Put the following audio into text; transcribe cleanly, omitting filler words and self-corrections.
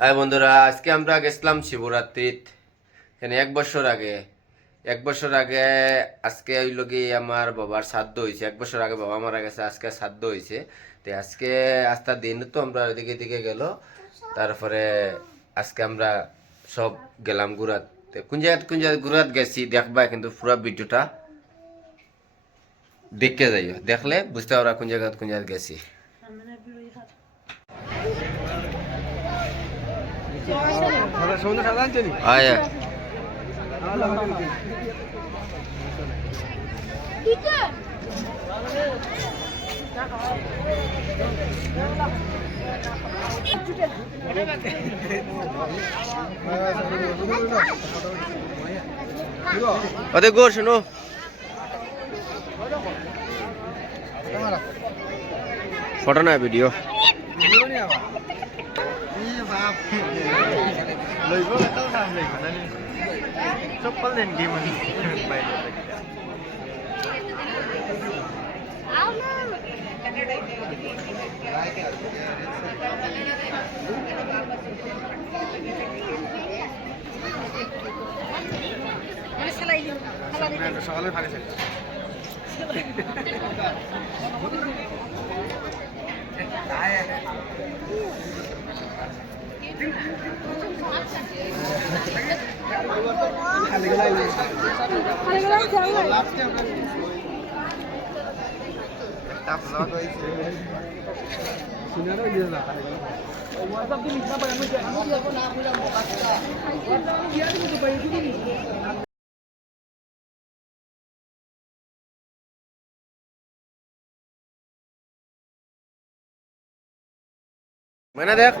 High বন্ধুরা, আজকে আমরা গেছিলাম শিবরাত্রিত। এখানে এক বছর আগে আজকে হইল কি আমার বাবার শ্রাদ্ধ হয়েছে। 1 বছর আগে বাবা মারা গেছে, আজকে শ্রাদ্ধ হয়েছে। তো আজকে আস্তার দিন তো আমরা এদিকে এদিকে গেল। তারপরে আজকে আমরা সব গেলাম ঘুরাত। কোন জায়গায় ঘুরাত গেছি দেখবা, কিন্তু পুরো ভিডিওটা দেখতে যাইও, দেখলে বুঝতে পারবা কোন জায়গায় গেছি। আয় ওদের গো শোনো, ফটো না ভিডিও। चप्पल लेन गेम সকালে থাকে মানে দেখ